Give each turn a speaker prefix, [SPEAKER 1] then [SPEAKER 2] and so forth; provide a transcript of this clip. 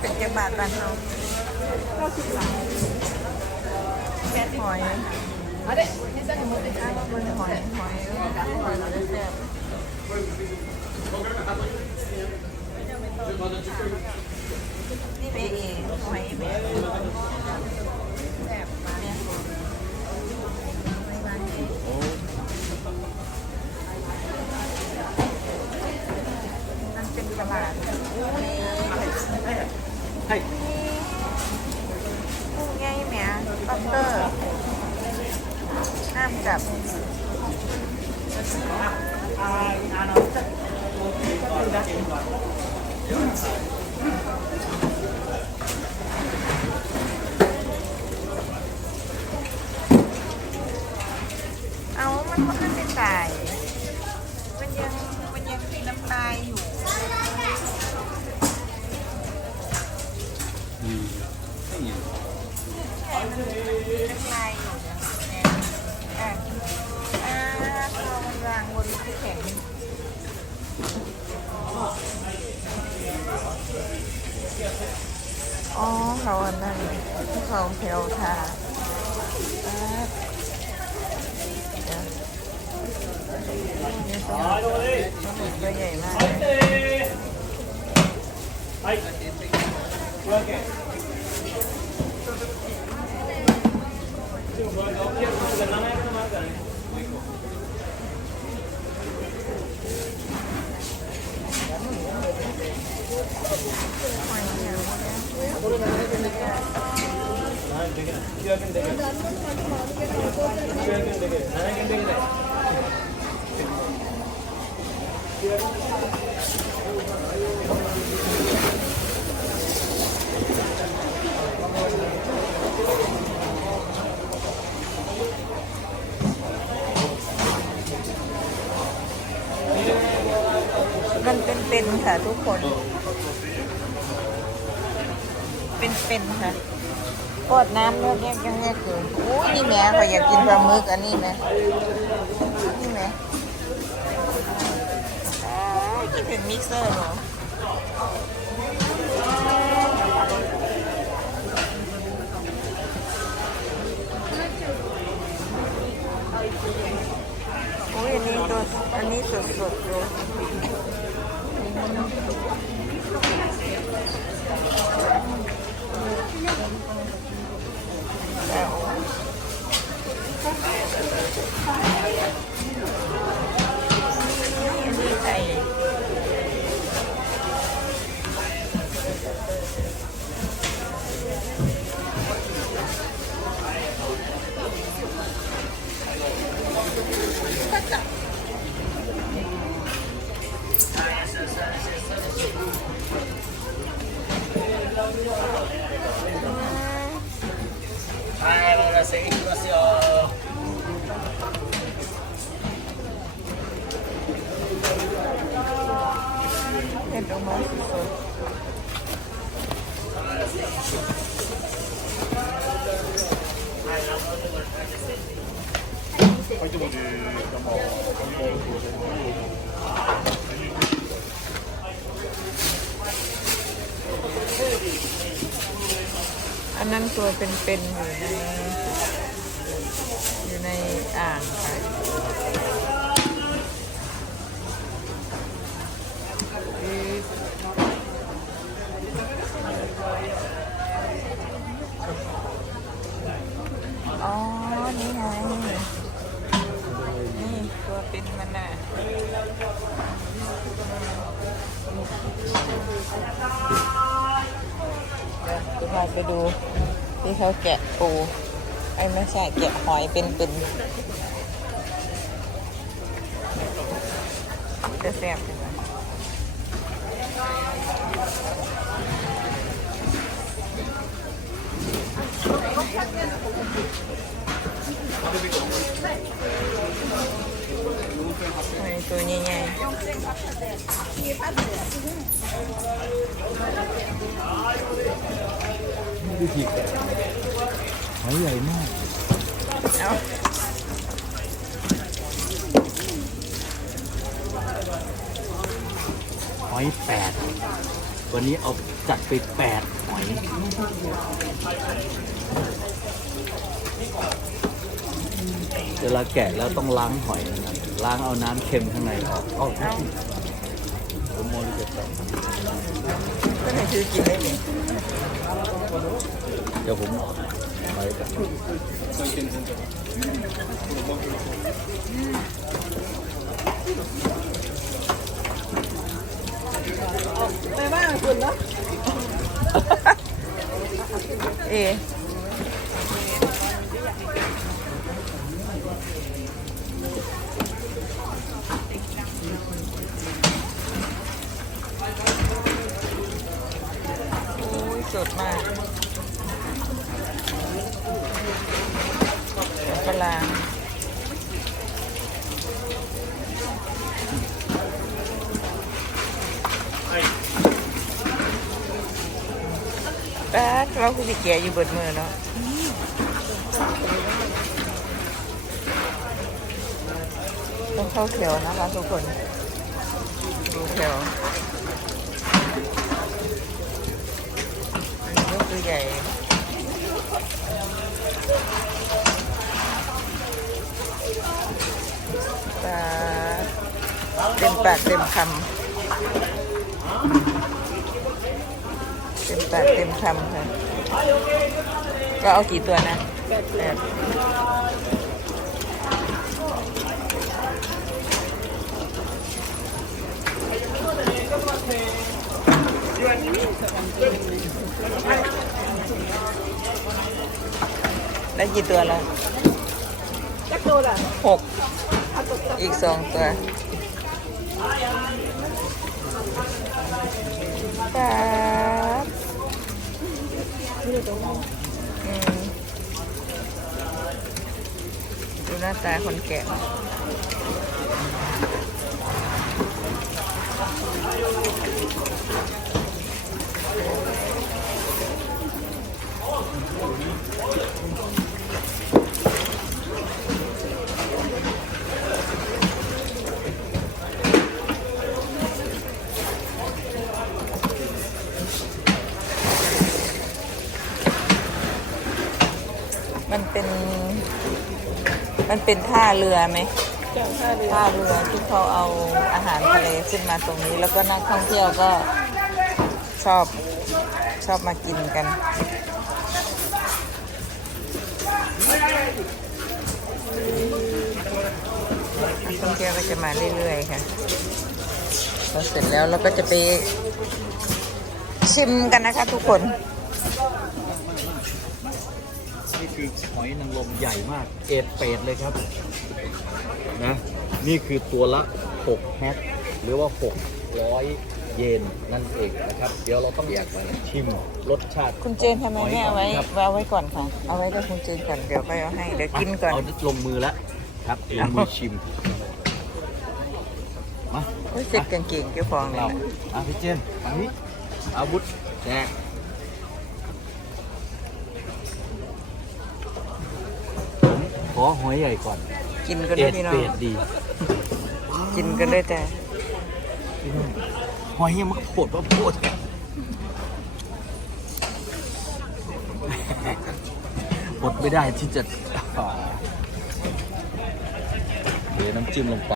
[SPEAKER 1] เป็นเกี๊ยวบาทบ้านเรา
[SPEAKER 2] เก้าสิบบาทแค่ห
[SPEAKER 1] อยหอยหอยหอยเราได้แซ่บนี่เป็นเองหอยเป็น
[SPEAKER 3] はい
[SPEAKER 1] ไงแหม่ปัตเตอร์ห้ามจับเอามันก็ขึ้นไปใส่มัน ใช่มันลายอยู่อะอ่าตัวมันวางบนน้ำแข็งอ๋อเขาอันนั้นเขาเพลทาอ่า มันเป็นเป็นๆค่ะทุกคน เป็นเป็นๆค่ะกดน้ำเลือดแยกยังแยกอยู่อู้ยนี่แม่ขออยากกินปลาหมึกอันนี้ไหมนี่ไหมอ้าวคิดถึงมิกเซอร์เหรอโอ้ยอันนี้ตัวอันนี้สดๆเลย Thank you. 세게
[SPEAKER 3] 풀었어요. 대병 맛있어.
[SPEAKER 1] 화이트 보지. อันนั้นตัวเป็นๆอยู่ในอยู่ในอ่างค่ะอืออ๋อ นี่ไง นี่ตัวเป็นมันน่ะเดี๋ยวจะพาไปดูที่เขาแกะปูไอ้ไม่ใช่แกะหอยเป็นเป็นจะแซ่บจังเลยหอยตัวใหญ่ๆ
[SPEAKER 3] ดูผิดหอยใหญ่มาก
[SPEAKER 1] เอา
[SPEAKER 4] อยแปดวันนี้เอาจัดไปแปดหอยเวลาแกะแล้วต้องล้างหอยนะครับล้างเอาน้ำเค็มข้างในออกเอ้า
[SPEAKER 1] เอ้า
[SPEAKER 4] ผมโมลิเกต
[SPEAKER 1] ก็ให้ซื้อกินได้เลย
[SPEAKER 4] เดี๋ยวผมไป
[SPEAKER 3] ไปบ้านคุณเนาะ
[SPEAKER 1] เอะโอ้ยสดมาก ปลางแป๊ดเราคือสิแกอยู่เบิดมือเนาะต้องเข้าแถวนะคะทุกคน ดูแถวอันนี้ก็คือใหญ่ ปลาเต็มปากเต็มคำเต็มปากเต็มคำค่ะ ก็เอากี่ตัวนะแปด ได้กี่ตัวแล้ว
[SPEAKER 3] จักโดนอะ
[SPEAKER 1] หกอีกสองตัวครับดูหน้าตาคนแก่ มันเป็น มันเป็นท่าเรือไหม
[SPEAKER 3] เจ้าท่าเรือ
[SPEAKER 1] ท่าเรือที่เขาเอาอาหารทะเลขึ้นมาตรงนี้ แล้วก็นักท่องเที่ยวก็ชอบชอบมากินกันนักท่องเที่ยวก็จะมาเรื่อยๆค่ะพอเสร็จแล้วเราก็จะไปชิมกันนะคะทุกคน
[SPEAKER 4] นี่คือหอยนางรมใหญ่มาก เอ็ดเป็ดเลยครับนะนี่คือตัวละ 6 แฮกหรือว่า 600 เยนนั่นเองนะครับ เดี๋ยวเราต้องอยากมาชิมรสชาติ
[SPEAKER 1] คุณเจนทำไมไม่เอาไว้
[SPEAKER 4] ครับ
[SPEAKER 1] เอาไว้ก่อนค่ะ เอาไว้ให้คุณเจนก่อนเดี๋ยวค่อยเอาให้เดี๋ยวกินก่อน
[SPEAKER 4] เอาลงมือแล้วครับลงมือชิมมา
[SPEAKER 1] โอ้ยเซ็ตกางเกงเจ้าของเนี่ย
[SPEAKER 4] เรา
[SPEAKER 1] นะ
[SPEAKER 4] อาพี่เจนอันนี้อาวุธแจกผมข อหอยใหญ่ก่อน
[SPEAKER 1] กินกัน
[SPEAKER 4] เอ็
[SPEAKER 1] ด้วย
[SPEAKER 4] ด
[SPEAKER 1] พี่น้อ
[SPEAKER 4] เป็
[SPEAKER 1] ง
[SPEAKER 4] ดดี
[SPEAKER 1] กินกันด้วยแต่
[SPEAKER 4] พี่น้องหอยยังมาโผดว่าโผดอดไม่ได้ที่จะเทน้ำจิ้มลงไป